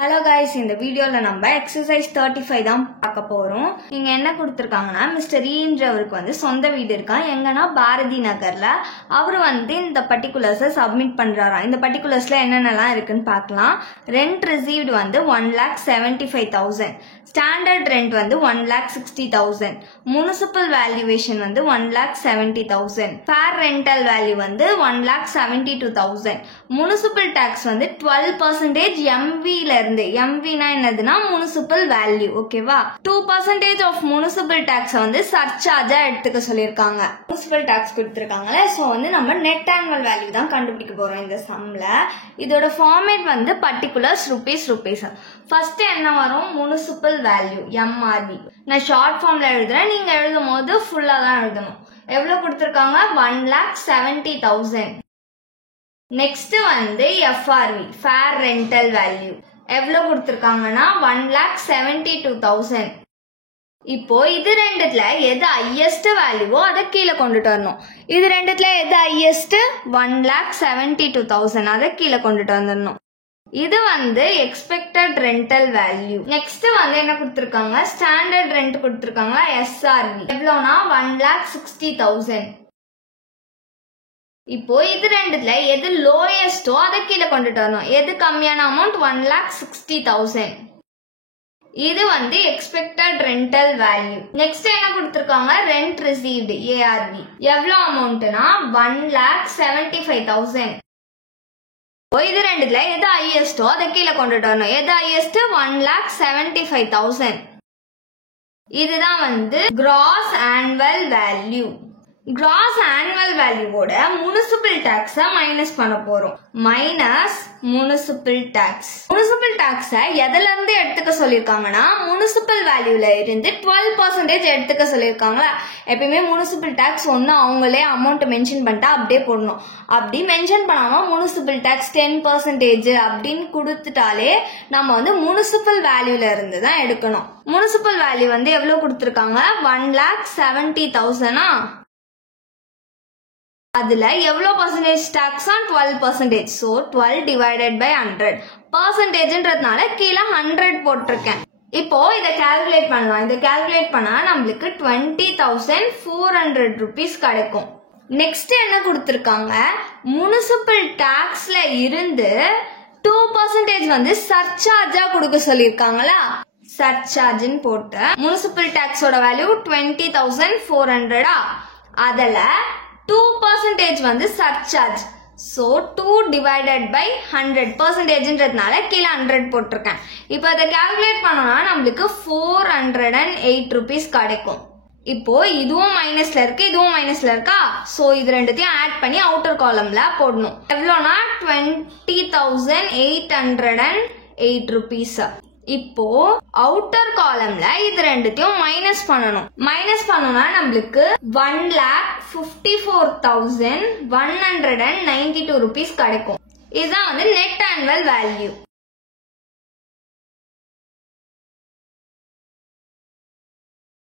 Hello guys, இந்த வீடியோல நம்ம exercise 35 தான் பார்க்க போறோம். இங்க என்ன கொடுத்திருக்காங்கன்னா மிஸ்டர் ஈன்றவருக்கு வந்து சொந்த வீடு இருக்கா எங்கன்னா பாரதி நகர்ல. அவர் வந்து இந்த particulars சப்மிட் பண்றாராம். இந்த particularsல என்னென்னலாம் இருக்குன்னு பார்க்கலாம். Rent received வந்து 1,75,000. Standard rent வந்து 1,60,000. Municipal valuation வந்து 1,70,000. Fair rental value வந்து 1,72,000. Municipal tax வந்து 12% MV ல MV னா என்னதுன்னா municipal value, ஓகேவா? 2% of municipal tax வந்து சர்சார்ஜா எடுத்துக்க சொல்லிருக்காங்க. municipal tax கொடுத்திருக்காங்கல, சோ வந்து நம்ம net annual value தான் கண்டுபிடிக்க போறோம் இந்த சம்ல. இதோட ஃபார்மேட் வந்து particulars rupees. ஃபர்ஸ்ட் என்ன வரும்? municipal value MRV. நான் ஷார்ட் ஃபார்ம்ல எழுதுறேன், நீங்க எழுதும்போது ஃபுல்லா தான் எழுதணும். எவ்வளவு கொடுத்திருக்காங்க? 1,70,000. நெக்ஸ்ட் வந்து FRV fair rental value எவ்வளவு கொடுத்திருக்காங்கன்னா 1,72,000. இப்போ இது ரெண்டுத்துல எது ஹையஸ்ட் வேல்யூவோ அதை கீழே கொண்டுட்டு வரணும். இது ரெண்டுத்துல எது ஹையஸ்ட்? 1,72,000, அதை கீழே கொண்டுட்டு வந்துடணும். இது வந்து எக்ஸ்பெக்டட் ரெண்டல் வேல்யூ. நெக்ஸ்ட் வந்து என்ன கொடுத்திருக்காங்க? ஸ்டாண்டர்ட் ரெண்ட் கொடுத்திருக்காங்க SRV எவ்வளவுனா 1,60,000. இப்போ இது ரெண்டுல எது லோயஸ்டோ அதை கீழே கொண்டுட்டு வரணும். எது கம்மியான அமௌண்ட்? 1,60,000. இது வந்து எக்ஸ்பெக்டட் ரெண்டல் வேல்யூ. நெக்ஸ்ட் என்ன கொடுத்திருக்காங்க? ரெண்ட் ரிசீவ்ட் ARV எவ்வளவு அமௌண்ட்னா 1,75,000. இது ரெண்டுல எது ஹையஸ்டோ அதை கீழே கொண்டுட்டு வரணும். எது ஹையஸ்ட்? 1,75,000. இதுதான் வந்து gross annual value. Gross annual வேல்யூவோட முனிசிபல் டாக்ஸ மைனஸ் பண்ண போறோம். Minus municipal tax. முனிசிபல் டாக்ஸ எதுல இருந்து எடுத்துக்க சொல்லிருக்காங்கன்னா முனிசிபல் வேல்யூல இருந்து 12% எடுத்துக்க சொல்லிருக்காங்க. எப்பயுமே முனிசிபல் டாக்ஸ் ஒன்னு அவங்களே அமௌண்ட் மென்ஷன் பண்ணிட்டா அப்படியே போடணும். அப்படி மென்ஷன் பண்ணாம முனிசிபல் டாக்ஸ் 10% அப்படின்னு கொடுத்துட்டாலே நம்ம வந்து முனிசிபல் வேல்யூல இருந்து தான் எடுக்கணும். முனிசிபல் வேல்யூ வந்து எவ்வளவு கொடுத்திருக்காங்க? 1,70,000. அதுல எவ்வளவு percentage tax? 12%. So 12 divided by 100. பர்சன்டேஜ்ன்றதுனால கீழே 100 போட்டிருக்கேன். இப்போ இதை கால்குலேட் பண்ணலாம். இதை கால்குலேட் பண்ணா நம்மளுக்கு 20,400 rupees கிடைக்கும். நெக்ஸ்ட் என்ன கொடுத்திருக்காங்க? முனிசிபல் டாக்ஸ்ல இருந்து 2% வந்து சர்சார்ஜா கொடுக்க சொல்லிருக்காங்களா? சர்சார்ஜ்னு போட்டு முனிசிபல் டாக்ஸோட வேல்யூ 20,400. அதுல 2% வந்து சர்சார்ஜ். சோ 2 divided by 100%ன்றதுனால கீழே 100 போட்டிருக்கேன். இப்போ இதை கால்குலேட் பண்ணோம்னா நம்மளுக்கு 408 rupees கிடைக்கும். இப்போ இதுவும் மைனஸ்ல இருக்கு, இதுவும் மைனஸ்ல இருக்கா? சோ இது ரெண்டுத்தையும் ஆட் பண்ணி அவுட்டர் காலம்ல போடணும். எவ்வளோனா 20,808 rupees. இப்போ அவுட்டர் காலம்ல இது ரெண்டுத்தையும் மைனஸ் பண்ணணும். மைனஸ் பண்ணோம்னா நம்மளுக்கு 1,54,192 rupees கிடைக்கும். இதுதான் வந்து நெட் ஆனுவல் வேல்யூ.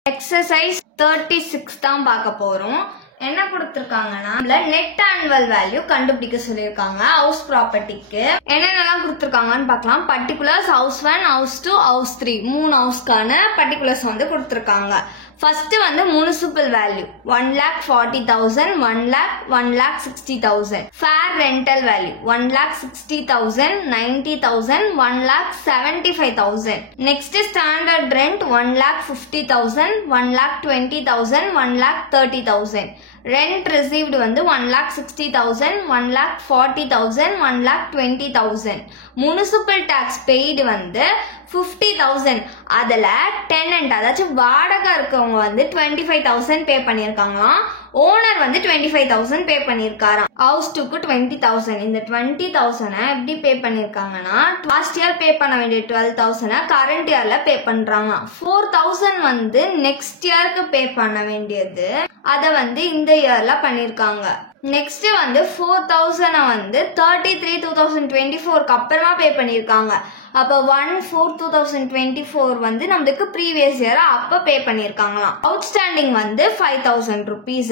எக்ஸசைஸ் 36 தான் பார்க்க போறோம். என்ன கொடுத்திருக்காங்கன்னா நெட் ஆனுவல் வேல்யூ கண்டுபிடிக்க சொல்லியிருக்காங்க ஹவுஸ் ப்ராப்பர்ட்டிக்கு. என்னென்னலாம் கொடுத்திருக்காங்கன்னு பார்க்கலாம். பர்டிகுலர்ஸ் ஹவுஸ் 1, ஹவுஸ் 2, ஹவுஸ் 3 3 ஹவுஸ்க்கான பர்டிகுலர்ஸ் வந்து கொடுத்திருக்காங்க. ஃபர்ஸ்ட் வந்து municipal value 1,40,000, 1,60,000. Fair rental value 1,60,000, 90,000, 1,75,000. Next standard rent 1,50,000, 1,20,000, 1,30,000. Rent received வந்து 1,60,000, 1,40,000, 1,20,000. முனிசிபல் டாக்ஸ் பெய்டு வந்து 50,000. அதுல டெனன்ட் அதாச்சும் வாடகை இருக்கவங்க வந்து 25,000 பே பண்ணிருக்காங்களாம். ஓனர் வந்து 25,000 பே பண்ணிருக்காராம். ஹவுஸ் 2க்கு 20,000. இந்த 20,000 எப்படி பே பண்ணிருக்காங்கன்னா லாஸ்ட் இயர் பே பண்ண வேண்டிய 12,000 கரண்ட் இயர்ல பே பண்றாங்க. 4,000 வந்து நெக்ஸ்ட் இயருக்கு பே பண்ண வேண்டியது, அத வந்து இந்த இயர்ல பண்ணிருக்காங்க. நெக்ஸ்ட் வந்து 4,000 வந்து 33, 2024க்கு அப்புறமா பே பண்ணிருக்காங்க. அப்போ 1/4/2024 வந்து நம்மளுக்கு ப்ரீவியஸ் இயர் அப்போ பே பண்ணியிருக்காங்களாம். அவுட்ஸ்டாண்டிங் வந்து 5000 rupees.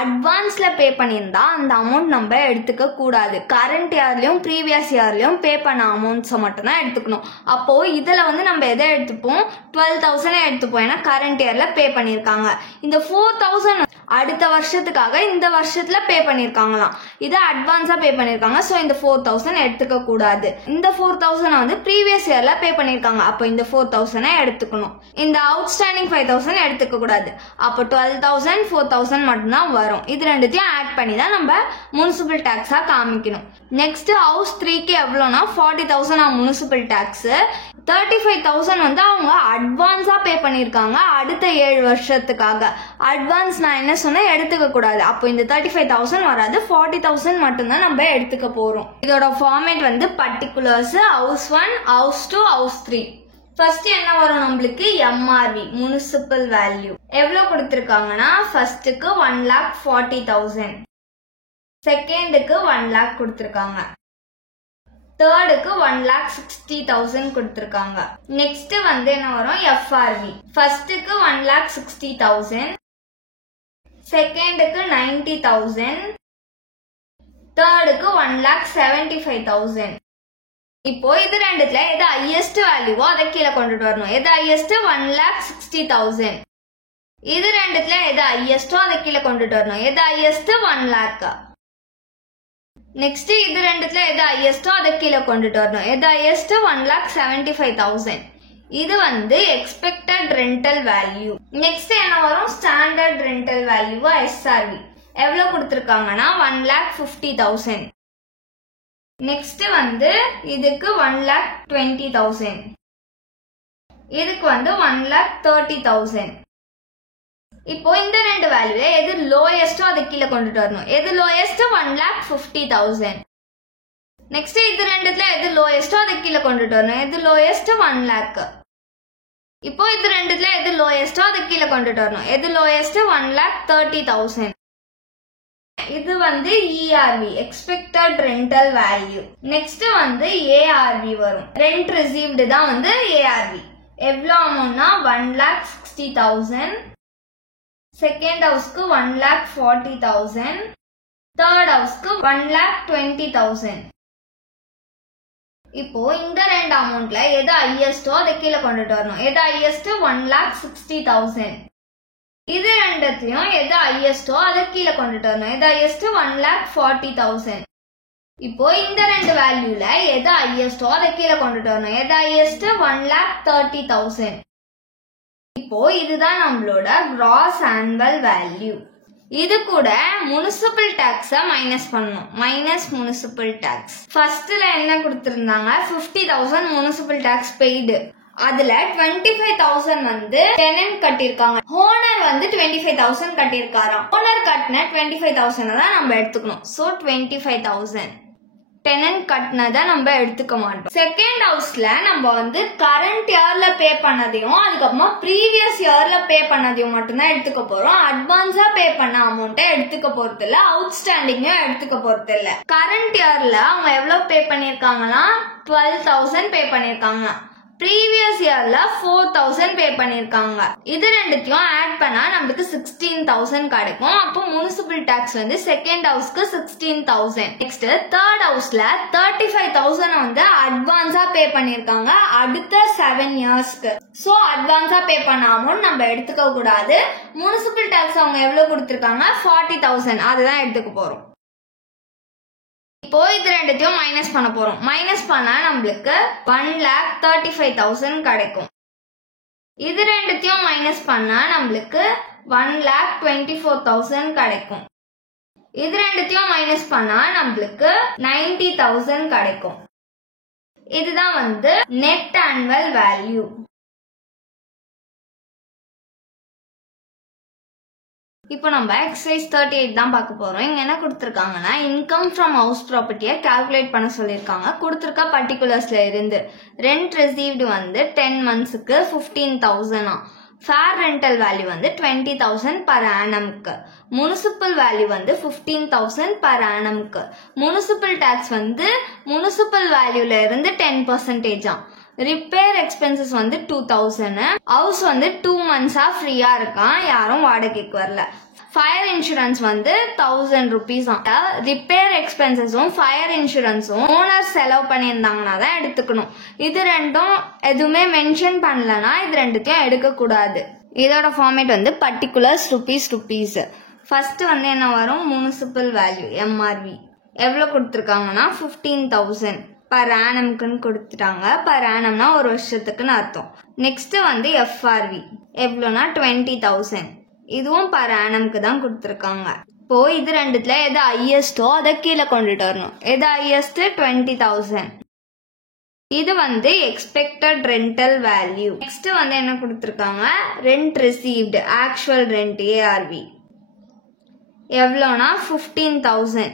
அட்வான்ஸ்ல பே பண்ணியிருந்தா அந்த அமௌண்ட் நம்ம எடுத்துக்க கூடாது. கரண்ட் இயர்லயும் ப்ரீவியஸ் இயர்லயும் பே பண்ண அமௌண்ட்ஸை மட்டும் தான் எடுத்துக்கணும். அப்போ இதுல வந்து நம்ம எதை எடுத்துப்போம், 12,000 எடுத்துப்போம். ஏன்னா கரண்ட் இயர்ல பே பண்ணியிருக்காங்க. இந்த 4,000 அடுத்த வருஷத்துக்காக இந்த வருஷத்துல பே பண்ணிருக்காங்களாம். இது அட்வான்ஸா பே பண்ணிருக்காங்க. சோ இந்த 4,000 எடுத்துக்க கூடாது. இந்த 4,000 வந்து ப்ரீவியஸ் இயர்ல பே பண்ணிருக்காங்க. அப்போ இந்த 4,000 எடுத்துக்கணும். இந்த அவுட்ஸ்டாண்டிங் 5,000 எடுத்துக்க கூடாது. அப்போ 12,000 4,000 மட்டும்தான் வரும். இது ரெண்டுத்தையும் ஆட் பண்ணி தான் நம்ம முனிசிபல் டாக்ஸா காமிக்கணும். நெக்ஸ்ட் ஹவுஸ் 3க்கு எவ்வளோனா 40,000 முனிசிபல் டாக்ஸ். 35,000 வந்து அவங்க அட்வான்ஸா பே பண்ணிருக்காங்க அடுத்த 7 வருஷத்துக்காக. அட்வான்ஸ் நான் என்ன சொன்னா எடுத்துக்க கூடாது. அப்போ இந்த 35,000 வராது, 40,000 மட்டும்தான் நம்ம எடுத்துக்க போறோம். இதோட ஃபார்மேட் வந்து particulars house 1, house 2, house 3. First என்ன வரும் நம்மளுக்கு, எம்ஆர்வி முனிசிபல் வேல்யூ எவ்வளவு கொடுத்திருக்காங்கன்னா, ஃபர்ஸ்ட்டுக்கு 1,40,000, செகண்டுக்கு 1 lakh கொடுத்திருக்காங்க, தேர்டுக்கு 1,60,000 கொடுத்திருக்காங்க. நெக்ஸ்ட் வந்து என்ன வரும், எஃப்ஆர்வி. ஃபர்ஸ்ட்டுக்கு 1,60,000, செகண்டுக்கு 90,000, தேர்டுக்கு 1,75,000. இப்போ இது ரெண்டுத்துல எது ஹையஸ்ட் வேல்யூவோ அதை கீழே கொண்டுட்டு வரணும். எது ஹையஸ்ட், 1,60,000. இது ரெண்டுத்துல எது ஹையஸ்டோ அதை கீழே கொண்டுட்டு வரணும். எது ஹையஸ்ட், 1 lakh. நெக்ஸ்ட் இது ரெண்டுத்துல எது ஹையஸ்டோ அதை கீழே கொண்டுட்டு வரணும். எது ஹையஸ்ட், 1,75,000. இது வந்து எக்ஸ்பெக்டட் ரெண்டல் வேல்யூ. நெக்ஸ்ட் என்ன வரும், ஸ்டாண்டர்ட் ரெண்டல் வேல்யூவா எஸ்ஆர்வி எவ்வளவு கொடுத்திருக்காங்கன்னா 1,50,000. நெக்ஸ்ட் வந்து இதுக்கு 1,20,000, இதுக்கு வந்து 1,30,000. இப்போ இந்த ரெண்டு வேல்யூல எது லோயஸ்டோ அதை கீழே கொண்டுட்டு வரணும். எது லோயஸ்ட், 1,50,000. நெக்ஸ்ட் இது ரெண்டுத்துல எது லோயஸ்டோ அதை கீழே கொண்டுட்டு வரணும். எது லோயஸ்ட், 1 lakh. இப்போ இது ரெண்டுத்துல எது லோயஸ்டோ அதை கீழே கொண்டுட்டு வரணும். எது லோயஸ்ட், 1,30,000. இது வந்து ERV expected rental value. Next வந்து ARV வரும். ரெண்ட் ரிசீவ்டு தான் வந்து ARV. எவ்வளவு அமௌண்ட்னா 1,60,000, செகண்ட் ஹவுஸ்க்கு 1,40,000, தேர்ட் ஹவுஸ்க்கு 1,20,000. இப்போ இந்த ரெண்டு அமௌண்ட்ல எது ஹையஸ்டோ அதை கீழே கொண்டுட்டு வரணும். எது ஹையஸ்ட், 1,60,000. இது ரெண்டுத்தையும் எது ஹையஸ்டோ அதை கீழே கொண்டுட்டு வரணும். எது ஹையஸ்ட், 1,40,000. இப்போ இந்த ரெண்டு வேல்யூல எது ஹையஸ்டோ அதை கீழே கொண்டுட்டு வரணும். எது ஹையஸ்ட், 1,30,000. இப்போ இதுதான் நம்மளோட கிராஸ் ஆனுவல் வேல்யூ. இது கூட முனிசிபல் டாக்ஸ மைனஸ் பண்ணணும். Minus municipal tax. ஃபர்ஸ்ட்ல என்ன கொடுத்திருந்தாங்க, 50,000 முனிசிபல் டாக்ஸ் பெய்டு. அதுல 25,000 வந்து டெனன்ட் கட்டிருக்காங்க. ஓனர் வந்து 25,000 கட்டிருக்காராம். ஓனர் கட்டின 25,000 தான் நம்ம எடுத்துக்கணும். சோ 25,000 டெனன்ட் கட்டினதை நம்ம எடுத்துக்க மாட்டோம். செகண்ட் ஹவுஸ்ல நம்ம வந்து கரண்ட் இயர்ல பே பண்ணதையும் அதுக்கப்புறமா ப்ரீவியஸ் இயர்ல பே பண்ணதையும் மட்டும்தான் எடுத்துக்க போறோம். அட்வான்ஸா பே பண்ண அமௌண்ட்டை எடுத்துக்க போறது இல்ல, அவுட்ஸ்டாண்டிங்கும் எடுத்துக்க போறது இல்ல. கரண்ட் இயர்ல அவங்க எவ்வளவு பே பண்ணிருக்காங்கன்னா 12,000 பே பண்ணிருக்காங்க. ப்ரீவியஸ் இயர்ல 4,000 பே பண்ணிருக்காங்க. இது ரெண்டுத்தையும் ஆட் பண்ணா நமக்கு 16,000 கிடைக்கும். அப்போ முனிசிபல் டாக்ஸ் வந்து செகண்ட் ஹவுஸ்க்கு 16,000. நெக்ஸ்ட் தேர்ட் ஹவுஸ்ல 35,000 வந்து அட்வான்ஸா பே பண்ணிருக்காங்க அடுத்த 7 இயர்ஸ்க்கு. சோ அட்வான்ஸா பே பண்ண அமௌண்ட் நம்ம எடுத்துக்க கூடாது. முனிசிபல் டாக்ஸ் அவங்க எவ்வளவு கொடுத்திருக்காங்க, 40,000. அதுதான் எடுத்துக்க போறோம். இப்போ இது ரெண்டுத்தையும் மைனஸ் பண்ண போறோம். மைனஸ் பண்ணா நம்மளுக்கு 1,35,000 கிடைக்கும். இது ரெண்டுத்தையும் மைனஸ் பண்ணா நம்மளுக்கு 1,24,000 கிடைக்கும். இது ரெண்டுத்தையும் மைனஸ் பண்ணா நம்மளுக்கு 90,000 கிடைக்கும். இதுதான் வந்து நெட் ஆனுவல் வேல்யூ. இப்போ நம்ம எக்ஸசைஸ் 38 தான் பார்க்க போறோம். இங்க என்ன கொடுத்திருக்காங்கன்னா, இன்கம் ஃப்ரம் ஹவுஸ் ப்ராப்பர்ட்டியை கால்குலேட் பண்ண சொல்லியிருக்காங்க. கொடுத்திருக்க பர்டிகுலர்ஸ்ல இருந்து ரெண்ட் ரிசீவ்டு வந்து 10 monthsக்கு 15,000. ஃபேர் ரெண்டல் வேல்யூ வந்து 20,000 பர் ஆனம்க்கு. முனிசிபல் வேல்யூ வந்து 15,000 பர் ஆனம்க்கு. முனிசிபல் டாக்ஸ் வந்து முனிசிபல் வேல்யூல இருந்து 10%. ரிப்பேர் எக்ஸ்பென்சஸ் வந்து 2000. ஹவுஸ் வந்து 2 months ஃப்ரீயா இருக்கான், யாரும் வாடகைக்கு வரல. ஃபயர் இன்சூரன்ஸ் வந்து 1000 rupees. ரிப்பேர் எக்ஸ்பென்சஸும் ஃபயர் இன்சூரன்ஸும் ஓனர் செலவு பண்ணியிருந்தாங்கன்னா தான் எடுத்துக்கணும். இது ரெண்டும் எதுவுமே மென்ஷன் பண்ணலன்னா இது ரெண்டுத்தையும் எடுக்கக்கூடாது. இதோட ஃபார்மேட் வந்து பர்டிகுலர்ஸ் ருபீஸ். ஃபர்ஸ்ட் வந்து என்ன வரும், முனிசிபல் வேல்யூ எம்ஆர்வி எவ்வளோ கொடுத்துருக்காங்கன்னா 15,000 பர் ஆனம்க்குன்னு கொடுத்துட்டாங்க. பர் ஆனம்னா ஒரு வருஷத்துக்குன்னு அர்த்தம். நெக்ஸ்ட் வந்து எஃப்ஆர்வி எவ்வளோனா 20,000, இதுவும் பர் ஆனம்க்கு தான் கொடுத்துருக்காங்க. இப்போ இது ரெண்டுத்துல எது ஹையஸ்டோ அதை கீழே கொண்டுட்டு வரணும். எது ஹையஸ்ட் 20,000. இது வந்து எக்ஸ்பெக்டட் ரெண்டல் வேல்யூ. நெக்ஸ்ட் வந்து என்ன கொடுத்துருக்காங்க, rent received actual rent ARV எவ்வளோனா 15,000.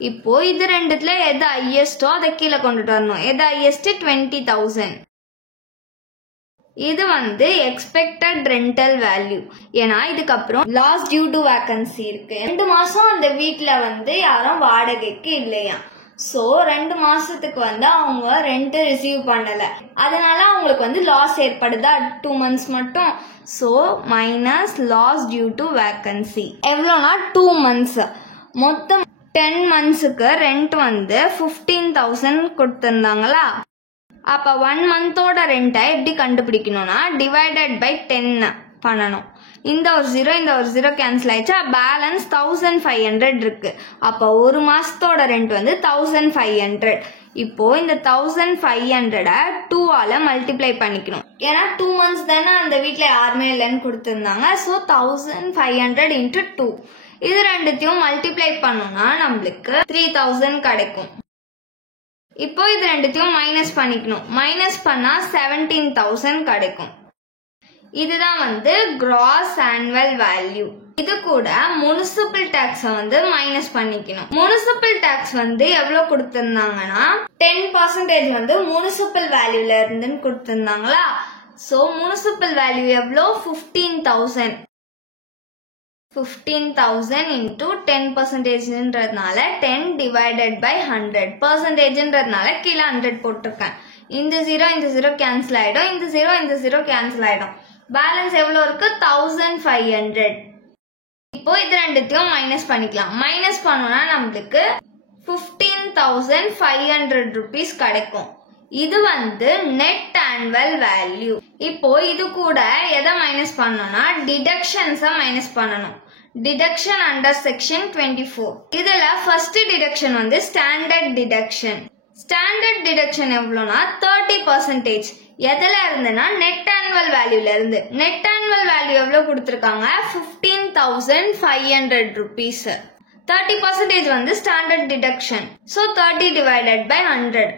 இப்போ இது ரெண்டுத்துல எது ஹையஸ்டோ அதை கீழே கொண்டுட்டு வரணும். எது ஹையஸ்ட் 20,000. இது வந்து எக்ஸ்பெக்டட் ரெண்டல் வேல்யூ. ஏன்னா இதுக்கப்புறம் லாஸ் டியூ டு வேக்கன்சி இருக்கு. 2 மாசம் அந்த வீட்டுல வந்து யாரும் வாடகைக்கு இல்லையா, சோ 2 மாசத்துக்கு வந்து அவங்க ரெண்ட் ரிசீவ் பண்ணல, அதனால அவங்களுக்கு வந்து லாஸ் ஏற்படுதா 2 months மட்டும். So minus loss due to vacancy எவ்வளோனா 2 months. மொத்தம் 10 monthsக்கு ரெண்ட் வந்து 15,000 கொடுத்திருந்தாங்களா. அப்ப 1 monthோட ரெண்டை எப்படி கண்டுபிடிக்கணும்னா டிவைடட் பை 10 பண்ணணும். இந்த ஒரு 0 கேன்சல் ஆயிடுச்சா, பேலன்ஸ் 1500 இருக்கு. அப்ப ஒரு மாசத்தோட ரெண்ட் வந்து 1500. இப்போ இந்த 1500 2 ஆல மல்டிப்ளை பண்ணிக்கணும். ஏன்னா 2 months தானே அந்த வீட்டுல யாருமே இல்லைன்னு கொடுத்திருந்தாங்க. ஸோ 1500 into 2 இது ரெண்டுத்தையும் மல்டிப்ளை பண்ணோம்னா நம்மளுக்கு 3000 கிடைக்கும். இப்போ இது ரெண்டுத்தையும் மைனஸ் பண்ணிக்கணும். மைனஸ் பண்ணா 17,000 கிடைக்கும். இதுதான் வந்து கிராஸ் ஆனுவல் வேல்யூ. இது கூட முனிசிபல் டாக்ஸ் வந்து மைனஸ் பண்ணிக்கணும். முனிசிபல் டாக்ஸ் வந்து எவ்வளவு கொடுத்திருந்தாங்கன்னா 10% வந்து முனிசிபல் வேல்யூல இருந்துன்னு கொடுத்திருந்தாங்களா. சோ முனிசிபல் வேல்யூ எவ்வளோ 15,000. 15,000 into 10%ன்றதுனால 10 divided by 100. percentageன்றதுனால கீழே 100 போட்டிருக்கேன். இந்த 0 கேன்சல் ஆயிடும், இந்த 0 கேன்சல் ஆயிடும். பேலன்ஸ் எவ்வளோ இருக்கு 1500. இப்போ இது ரெண்டுத்தையும் மைனஸ் பண்ணிக்கலாம். மைனஸ் பண்ணோம்னா நம்மளுக்கு 15,500 rupees கிடைக்கும். இது வந்து நெட் ஆனுவல் வேல்யூ. இப்போ இது கூட எதை மைனஸ் பண்ணணும்னா டிடக்ஷன்ஸை மைனஸ் பண்ணணும். Deduction under section 24. இதுல ஃபர்ஸ்ட் டிடக்ஷன் வந்து ஸ்டாண்டர்ட் டிடக்ஷன். ஸ்டாண்டர்ட் டிடக்ஷன் எவ்வளோனா 30%. எதுல இருந்துன்னா நெட் ஆனுவல் வேல்யூல இருந்து. நெட் ஆனுவல் வேல்யூ எவ்வளவு கொடுத்திருக்காங்க 15,500 rupees. 30% வந்து standard deduction. So 30 divided by 100.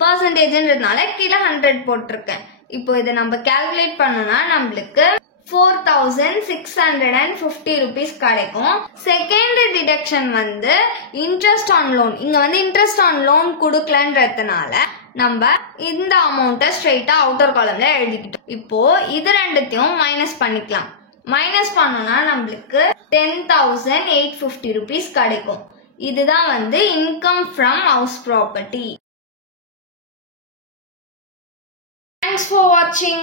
பர்சன்டேஜ்ன்றதுனால கீழே 100 போட்டிருக்கேன். இப்போ இதை நம்ம கால்குலேட் பண்ணோம்னா நம்மளுக்கு 4,650 rupees கிடைக்கும். செகண்ட் டிடக்ஷன் வந்து இன்ட்ரெஸ்ட் ஆன் லோன். இங்க வந்து இன்ட்ரெஸ்ட் ஆன் லோன் கொடுக்கலன்றதுனால நம்ம இந்த அமௌண்ட்டை ஸ்ட்ரெயிட்டா அவுட்டர் காலம்ல எழுதிக்கிட்டோம். இப்போ இது ரெண்டுத்தையும் மைனஸ் பண்ணிக்கலாம். மைனஸ் பண்ணோம்னா நம்மளுக்கு 10,850 rupees கிடைக்கும். இதுதான் வந்து income from house property. Thanks for watching.